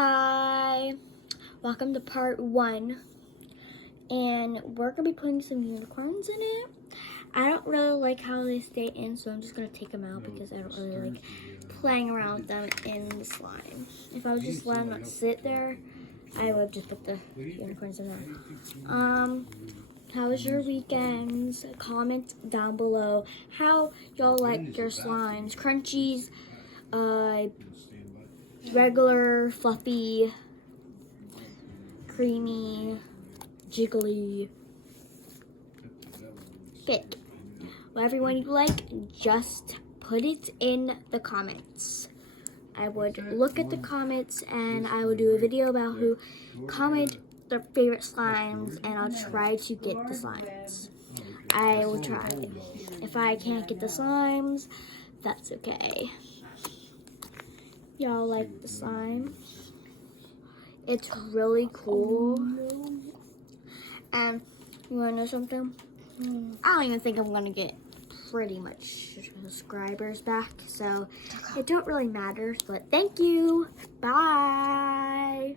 Hi, welcome to part 1, and we're gonna be putting some unicorns in it. I don't really like how they stay in, so I'm just gonna take them out because I don't really like playing around with them in the slime. If I would just let them not sit there, I would just put the unicorns in there. How was your weekends? Comment down below how y'all like your slimes. Crunchies, regular, fluffy, creamy, jiggly, thick. Whatever one you like, just put it in the comments. I would look at the comments and I will do a video about who comment their favorite slimes, and I'll try to get the slimes. I will try. If I can't get the slimes, that's okay. Y'all like the slime? It's really cool. And you wanna know something? I don't even think I'm gonna get pretty much subscribers back, so it don't really matter. But thank you. Bye.